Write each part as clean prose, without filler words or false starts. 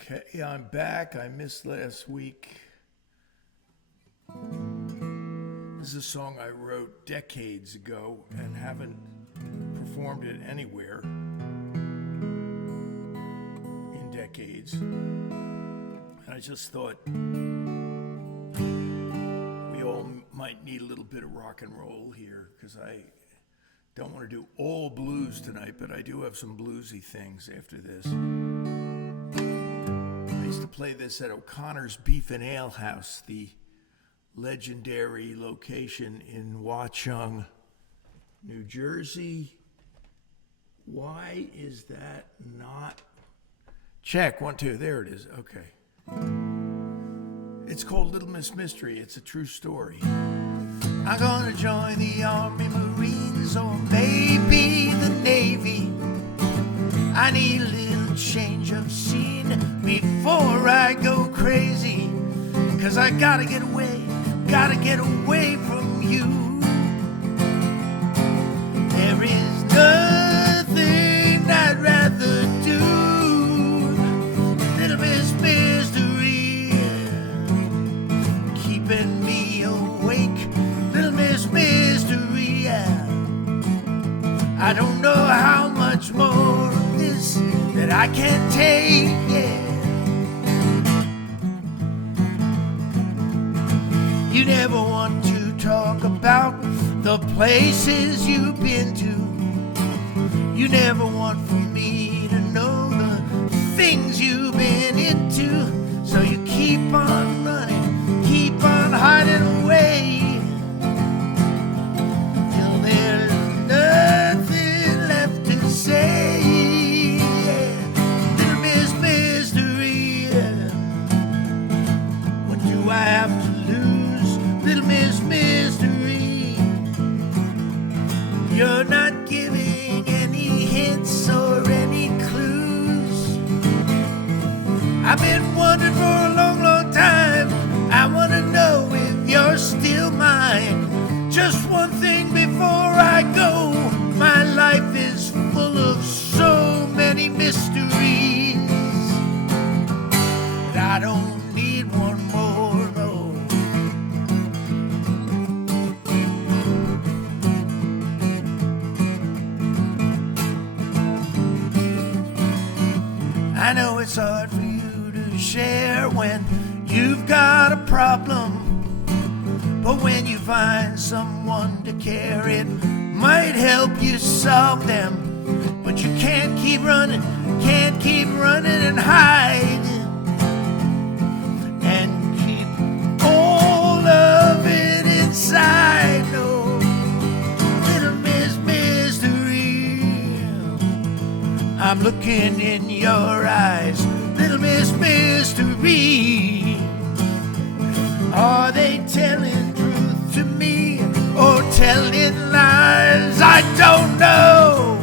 Okay, I'm back. I missed last week. This is a song I wrote decades ago and haven't performed it anywhere in decades. And I just thought we all might need a little bit of rock and roll here because I don't want to do all blues tonight, but I do have some bluesy things after this. I used to play this at O'Connor's Beef and Ale House, the legendary location in Watchung, New Jersey. Why is that not? Check, 1, 2, there it is, okay. It's called Little Miss Mystery. It's a true story. I'm gonna join the Army, Marines, or maybe the Navy. I need a little change of scene before I go crazy. 'Cause I gotta get away from you. There is nothing I'd rather do. Little Miss Mystery, keeping me awake. Little Miss Mystery, I don't know how much more of this that I can take, yeah. You never want to talk about the places you've been to. You never want for me to know the things you've been into. So you keep on running, keep on hiding away, till there's nothing left to say. Yeah. Little Miss Mystery, what do I have to lose? Little Miss Mystery, you're not giving any hints or any clues. I've been wondering for a long, long time. I want to know if you're still mine. Just one thing before I go. My life is full of so many mysteries, but I don't need one more, no. I know it's hard for you to share when you've got a problem, but when you find someone to care, it might help you solve them. But you can't keep running and hiding and keep all of it inside. No, Little Miss Mystery, I'm looking in your eyes. Little Miss Mystery, are they telling truth to me or telling lies? I don't know.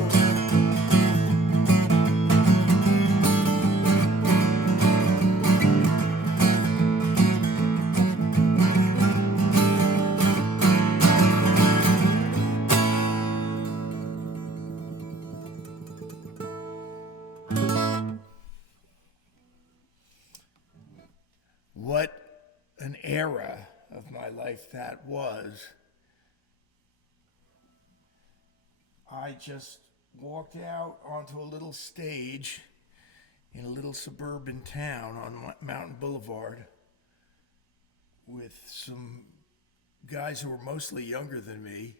What an era of my life that was. I just walked out onto a little stage in a little suburban town on Mountain Boulevard with some guys who were mostly younger than me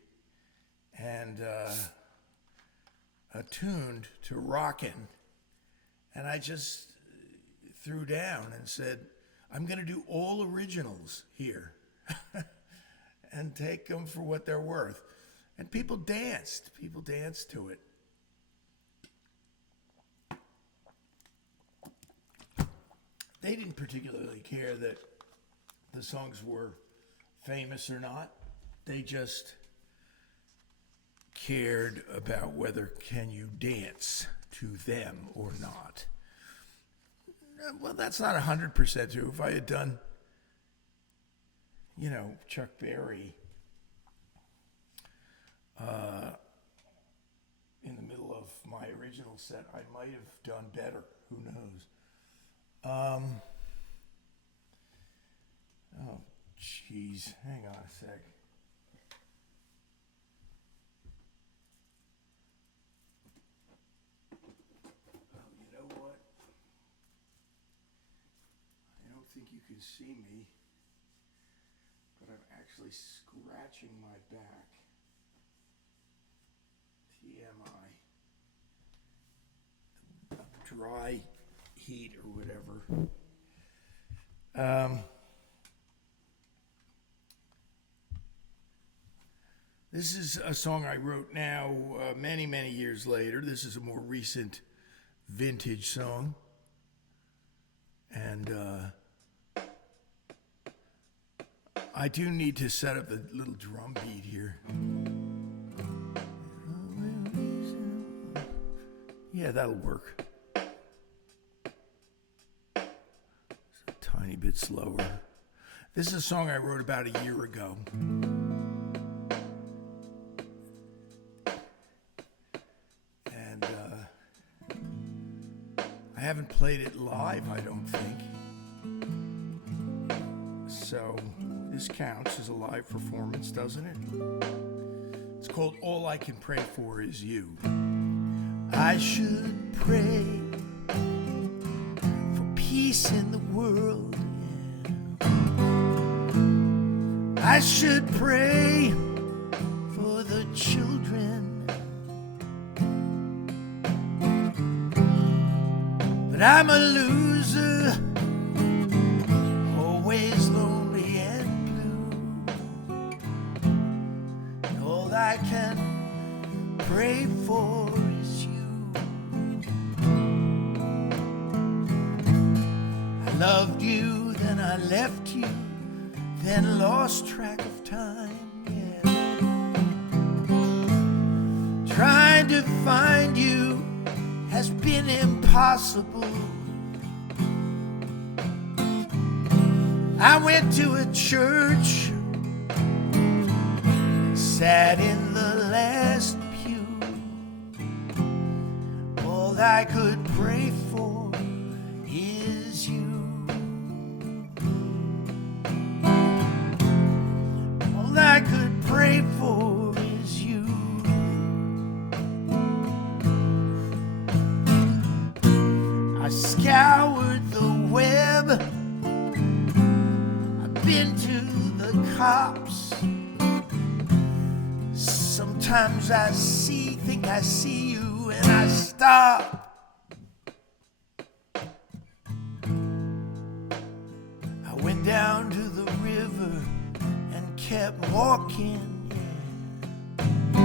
and attuned to rockin'. And I just threw down and said, I'm going to do all originals here and take them for what they're worth. And people danced to it. They didn't particularly care that the songs were famous or not. They just cared about whether can you dance to them or not. Well, that's not 100% true. If I had done, Chuck Berry in the middle of my original set, I might have done better. Who knows? Oh, jeez. Hang on a sec. Oh, you know what? I don't think you can see me, but I'm actually scratching my back. TMI. Dry heat or whatever. This is a song I wrote now many, many years later. This is a more recent vintage song. And I do need to set up a little drum beat here. Yeah, that'll work. It's a tiny bit slower. This is a song I wrote about a year ago. And I haven't played it live, I don't think. So this counts as a live performance, doesn't it? It's called All I Can Pray For Is You. I should pray for peace in the world. Yeah. I should pray for the children. But I'm a loser, always lonely and blue. And all I can pray for is you. I loved you, then I left you, then lost track of time, yeah. Trying to find you has been impossible. I went to a church, sat in the last pew. All I could pray for is you. All I could pray for is you. I scoured the web, I've been to the cops. Sometimes I think I see you, and I stop. I went down to the river and kept walking, yeah.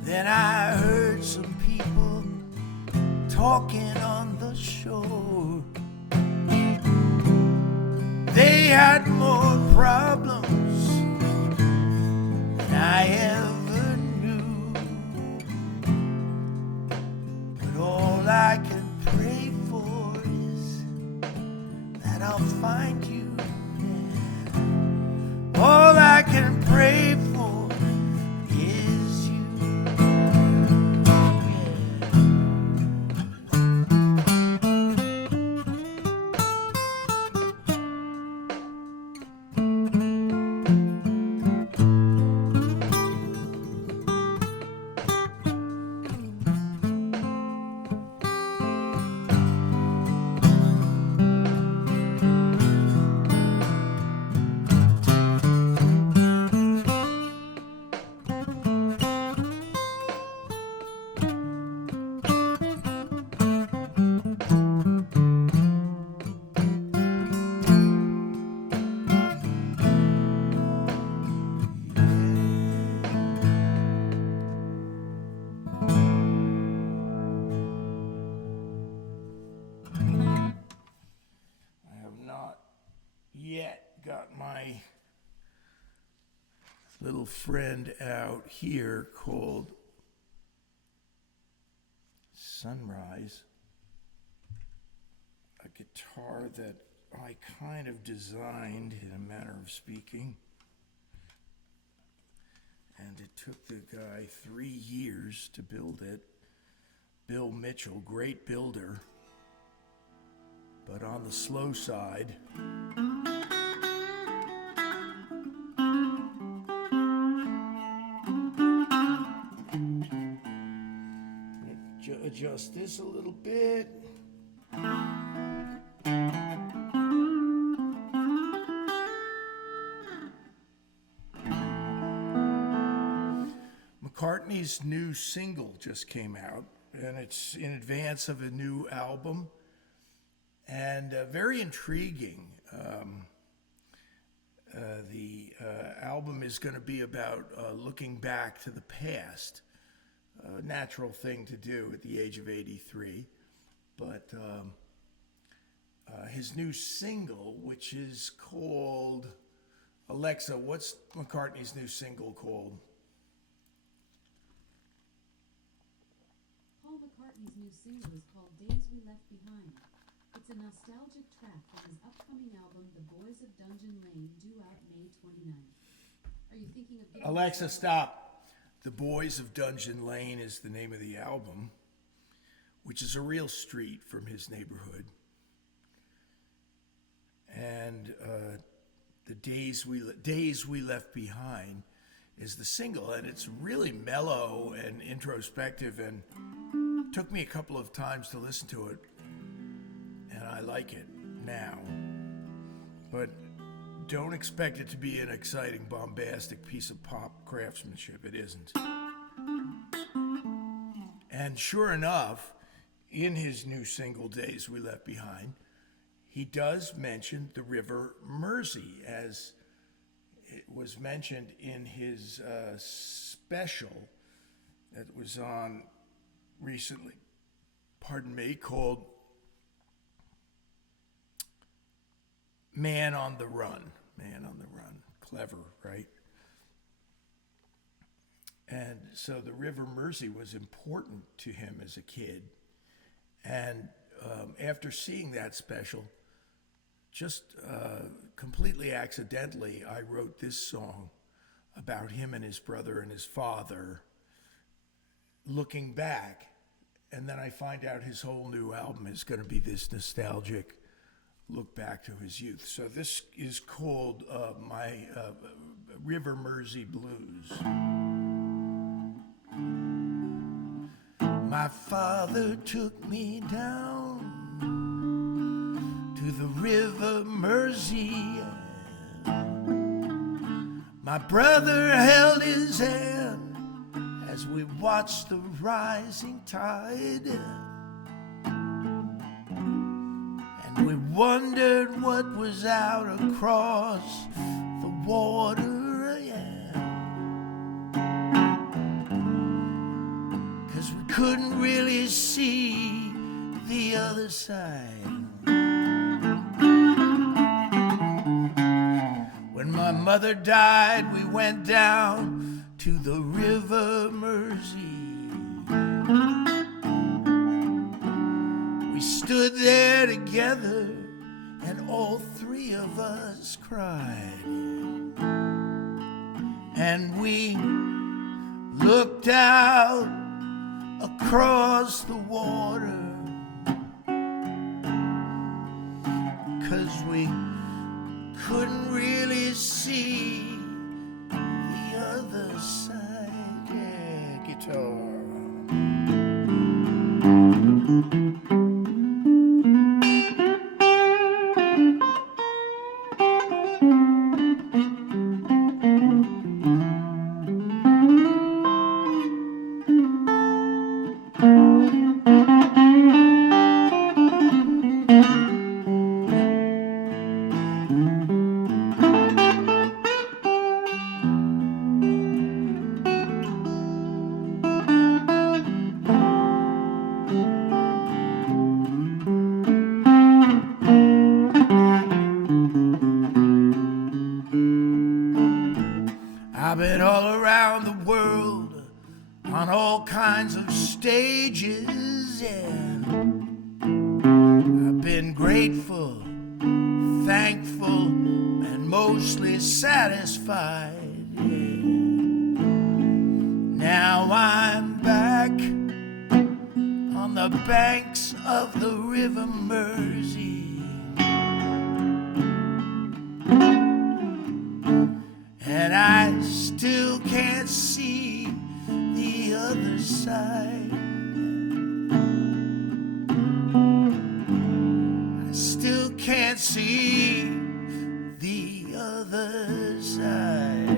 Then I heard some people talking on the shore. They had more problems than I ever knew. But all I can pray for is that I'll find you, yeah. All I can pray for is you, got my little friend out here called Sunrise, a guitar that I kind of designed in a manner of speaking, and it took the guy 3 years to build it. Bill Mitchell, great builder. but on the slow side. Adjust this a little bit. McCartney's new single just came out, and it's in advance of a new album, and very intriguing. The album is going to be about looking back to the past, a natural thing to do at the age of 83, but his new single, which is called, Alexa, what's McCartney's new single called? McCartney's new single is called Days We Left Behind. It's a nostalgic track from his upcoming album, The Boys of Dungeon Lane, due out May 29th. Are you thinking of giving Alexa, stop. The Boys of Dungeon Lane is the name of the album, which is a real street from his neighborhood. And the Days We Left Behind is the single, and it's really mellow and introspective, and took me a couple of times to listen to it, and I like it now. But don't expect it to be an exciting, bombastic piece of pop craftsmanship. It isn't. And sure enough, in his new single, Days We Left Behind, he does mention the River Mersey, as it was mentioned in his special that was on recently, called Man on the Run. Man on the Run. Clever, right? And so the River Mersey was important to him as a kid. And after seeing that special, just completely accidentally, I wrote this song about him and his brother and his father looking back, and then I find out his whole new album is going to be this nostalgic look back to his youth. So this is called my River Mersey Blues. My father took me down to the River Mersey. My brother held his hand as we watched the rising tide, and we wondered what was out across the water, yeah, 'cause we couldn't really see the other side. When my mother died, we went down to the River Mersey. We stood there together, and all three of us cried. And we looked out across the water, 'cause we couldn't really see the other side. Yeah, guitar. I've been all around the world on all kinds of stages, yeah. I've been grateful, thankful, and mostly satisfied, yeah. Now I'm back on the banks of the River Mersey, can't see the other side. I still can't see the other side.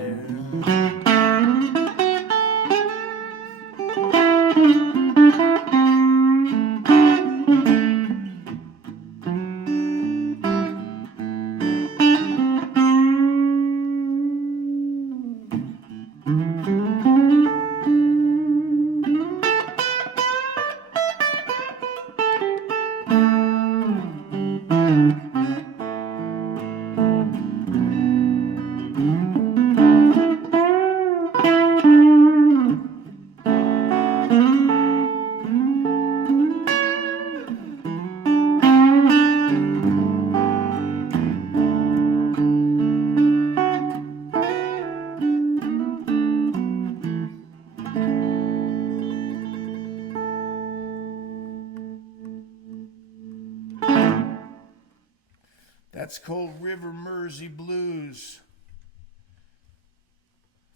That's called River Mersey Blues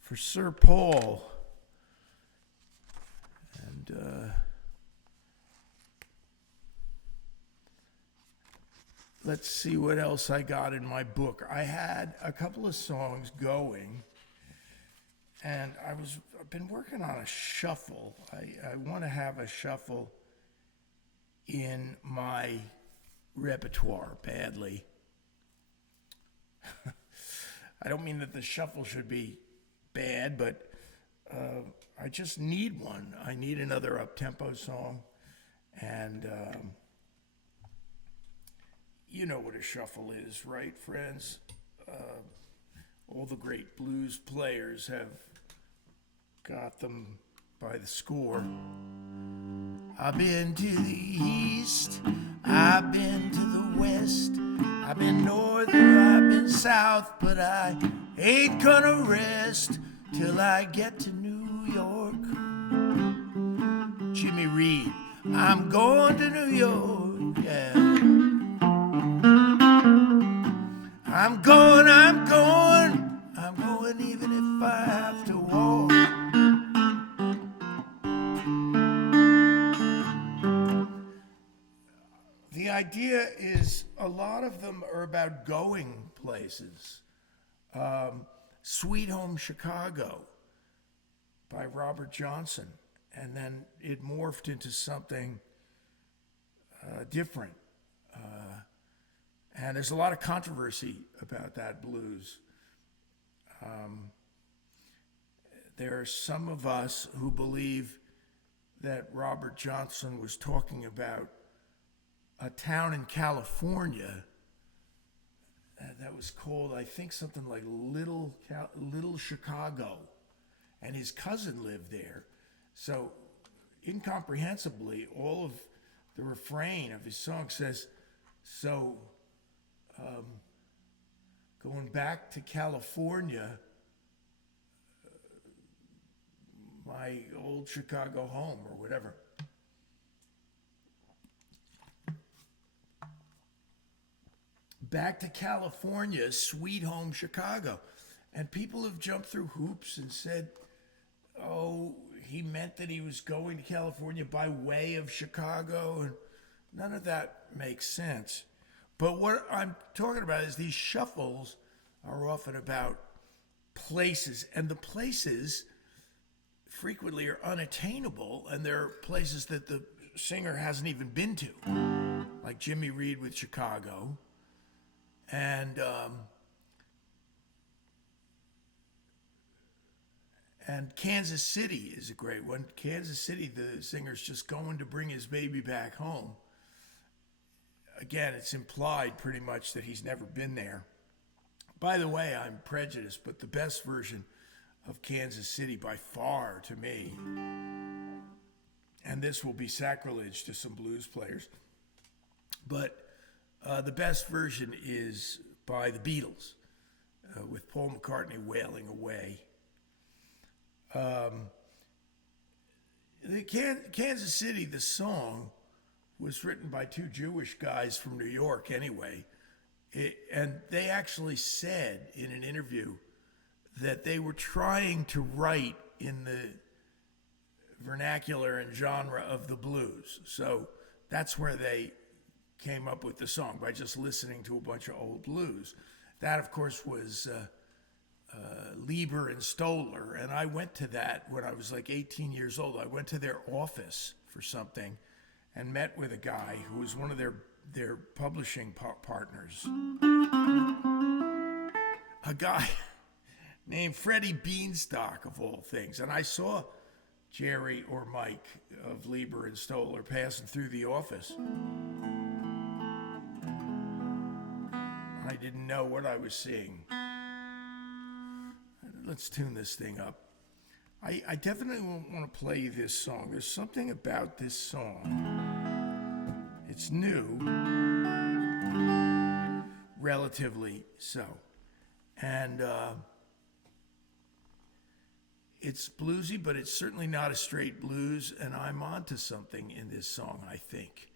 for Sir Paul. And let's see what else I got in my book. I had a couple of songs going, and I've been working on a shuffle. I want to have a shuffle in my repertoire badly. I don't mean that the shuffle should be bad, but I just need one. I need another up-tempo song. And you know what a shuffle is, right, friends? All the great blues players have got them by the score. I've been to the east, I've been to the west, I've been northern, I've been south, but I ain't gonna rest till I get to New York. Jimmy Reed, I'm going to New York, yeah. I'm going even if I have to walk. The idea is a lot of them are about going places. Sweet Home Chicago by Robert Johnson, and then it morphed into something different. And there's a lot of controversy about that blues. There are some of us who believe that Robert Johnson was talking about a town in California that was called, I think, something like Little Chicago, and his cousin lived there. So, incomprehensibly, all of the refrain of his song says, so, going back to California, my old Chicago home, or whatever. Back to California, Sweet Home Chicago. And people have jumped through hoops and said, oh, he meant that he was going to California by way of Chicago, and none of that makes sense. But what I'm talking about is these shuffles are often about places, and the places frequently are unattainable, and they're places that the singer hasn't even been to, like Jimmy Reed with Chicago. And Kansas City is a great one. Kansas City, the singer's just going to bring his baby back home. Again, it's implied pretty much that he's never been there. By the way, I'm prejudiced, but the best version of Kansas City by far to me, and this will be sacrilege to some blues players, but the best version is by the Beatles, with Paul McCartney wailing away. Kansas City, the song, was written by two Jewish guys from New York anyway. And they actually said in an interview that they were trying to write in the vernacular and genre of the blues. So that's where they came up with the song, by just listening to a bunch of old blues. That, of course, was Lieber and Stoller, and I went to that when I was like 18 years old. I went to their office for something and met with a guy who was one of their publishing partners. A guy named Freddie Beanstalk, of all things. And I saw Jerry or Mike of Lieber and Stoller passing through the office. I didn't know what I was seeing. Let's tune this thing up. I definitely want to play this song. There's something about this song. It's new, relatively so. And it's bluesy, but it's certainly not a straight blues, and I'm onto something in this song, I think.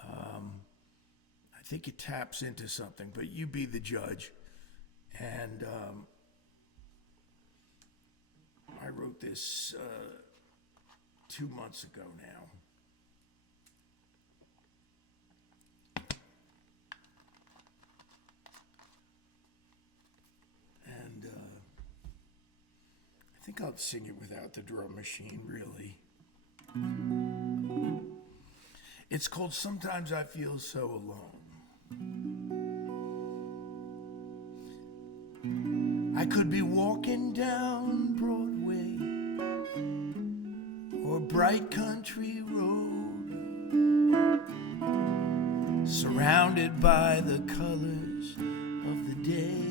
I think it taps into something, but you be the judge. And I wrote this 2 months ago now. And I think I'll sing it without the drum machine, really. It's called Sometimes I Feel So Alone. I could be walking down Broadway or Bright Country Road, surrounded by the colors of the day.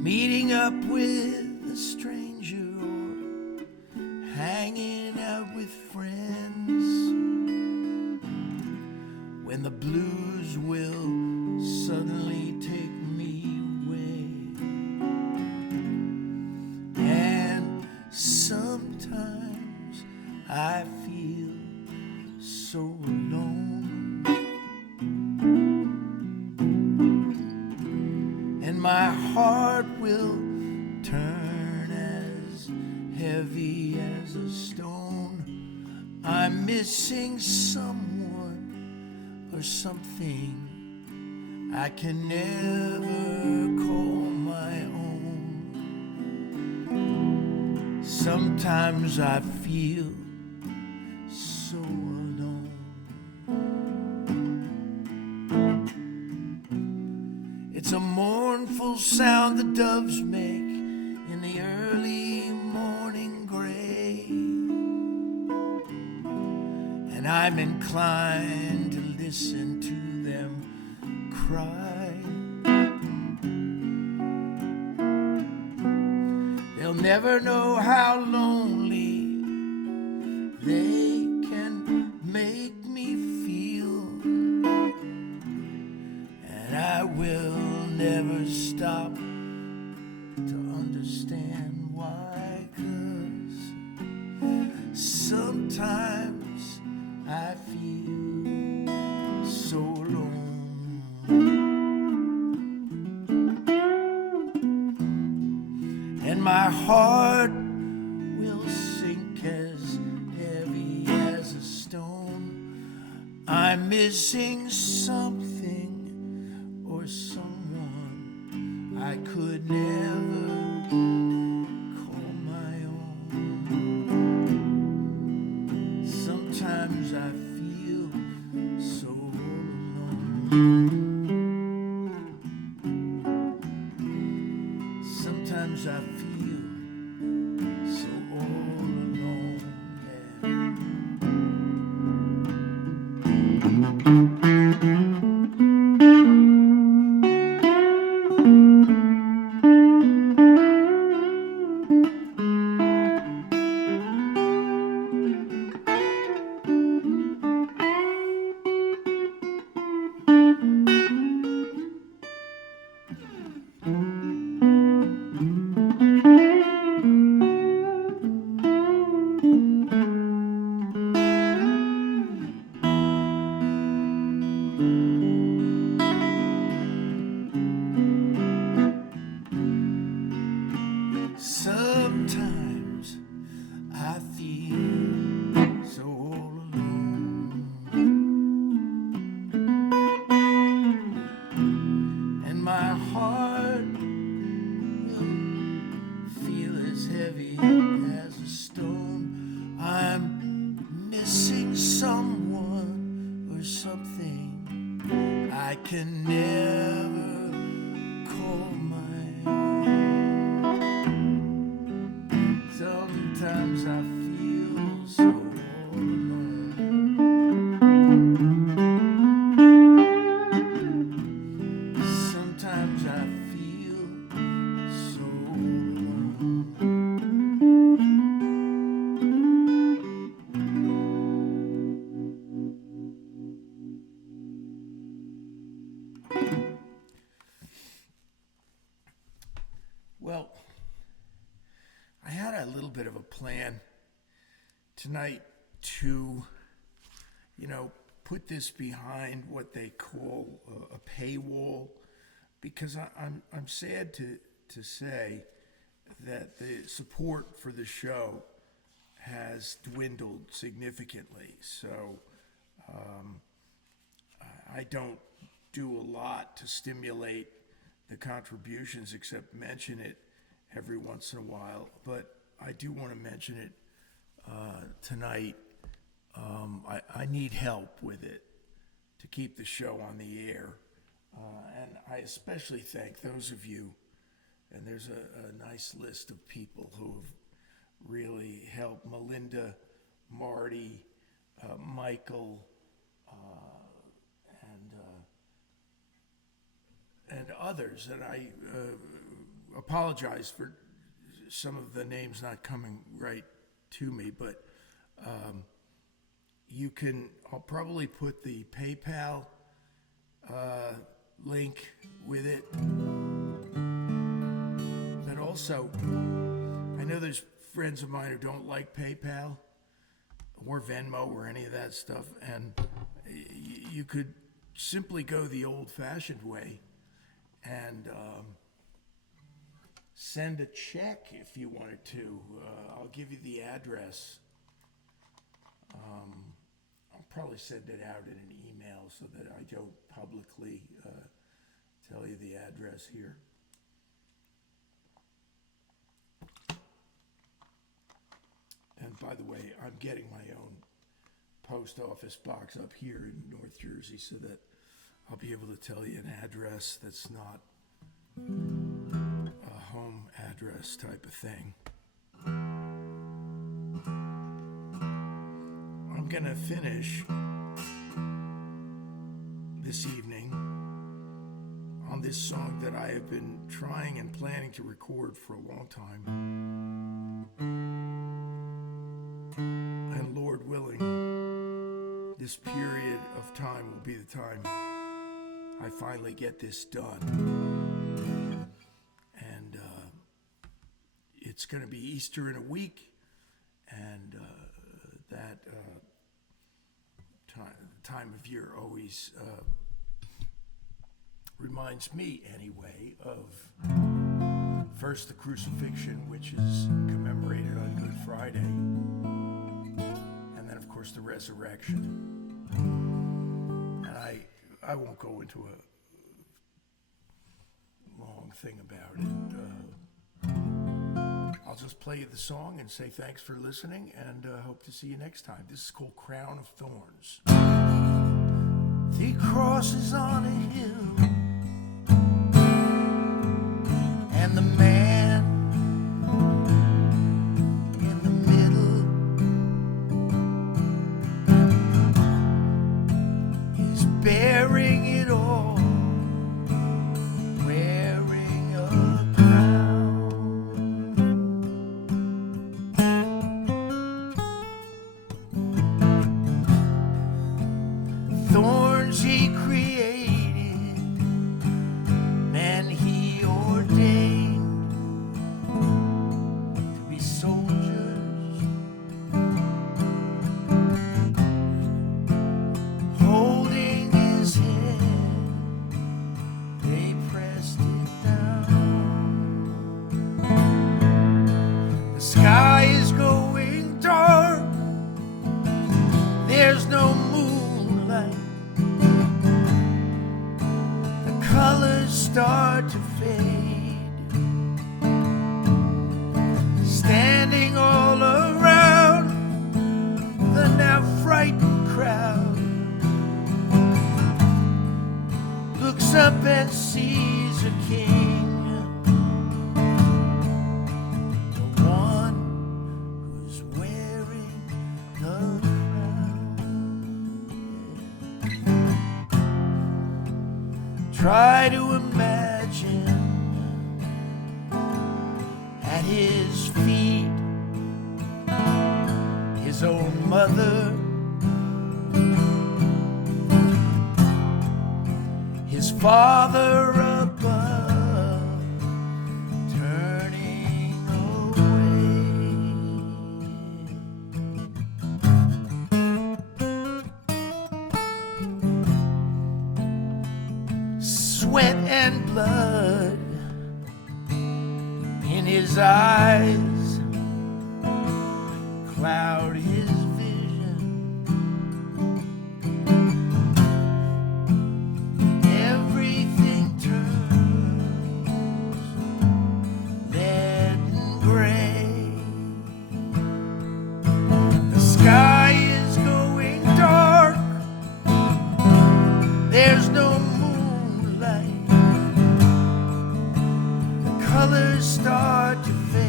Meeting up with a stranger or hanging out with friends, when the blues will suddenly take me away. And sometimes I feel so alone, and my heart will turn as heavy as a stone. I'm missing someone or something I can never call my own. Sometimes I feel so alone. It's a mournful sound the doves make in the early morning gray, and I'm inclined to listen to them cry. They'll never know how lonely they can make me feel, and I will never stop to understand why, 'cause sometimes I feel so alone. And my heart will sink as heavy as a stone. I'm missing something or someone I could never call my own. Sometimes I feel so alone. Sometimes I feel so all alone. can never call my own. Sometimes I feel so all alone. Sometimes I feel so alone. Well, I had a little bit of a plan tonight to, put this behind what they call a paywall, because I'm sad to say that the support for the show has dwindled significantly. So I don't do a lot to stimulate the contributions except mention it every once in a while, but I do want to mention it tonight. I need help with it to keep the show on the air, and I especially thank those of you, and there's a nice list of people who have really helped: Melinda, Marty, Michael, and others. And I apologize for some of the names not coming right to me, but I'll probably put the PayPal link with it. But also, I know there's friends of mine who don't like PayPal or Venmo or any of that stuff, and you could simply go the old-fashioned way and send a check if you wanted to. I'll give you the address. I'll probably send it out in an email so that I don't publicly tell you the address here. And by the way, I'm getting my own post office box up here in North Jersey so that I'll be able to tell you an address that's not a home address type of thing. I'm going to finish this evening on this song that I have been trying and planning to record for a long time. And Lord willing, this period of time will be the time I finally get this done. And it's going to be Easter in a week, and that time of year always reminds me, anyway, of first the crucifixion, which is commemorated on Good Friday, and then, of course, the resurrection. And I won't go into a long thing about it. I'll just play you the song and say thanks for listening, and hope to see you next time. This is called Crown of Thorns. The cross is on a hill, and the man in the middle is bearing it all, wearing a crown. Thorns he created, man he ordained, try to imagine at his feet his own mother, his father above, turning away. Sweat and blood in his eyes cloud his vision. Everything turns lead and gray. The sky is going dark. There's no moonlight. The colors start to fade.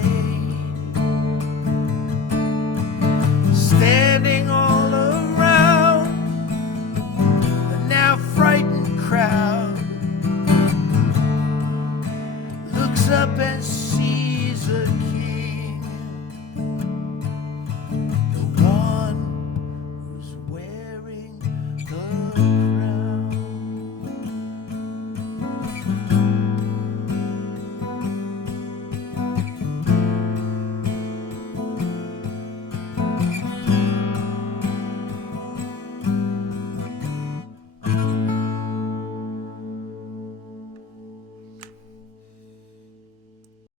Standing all around the now frightened crowd looks up and sees a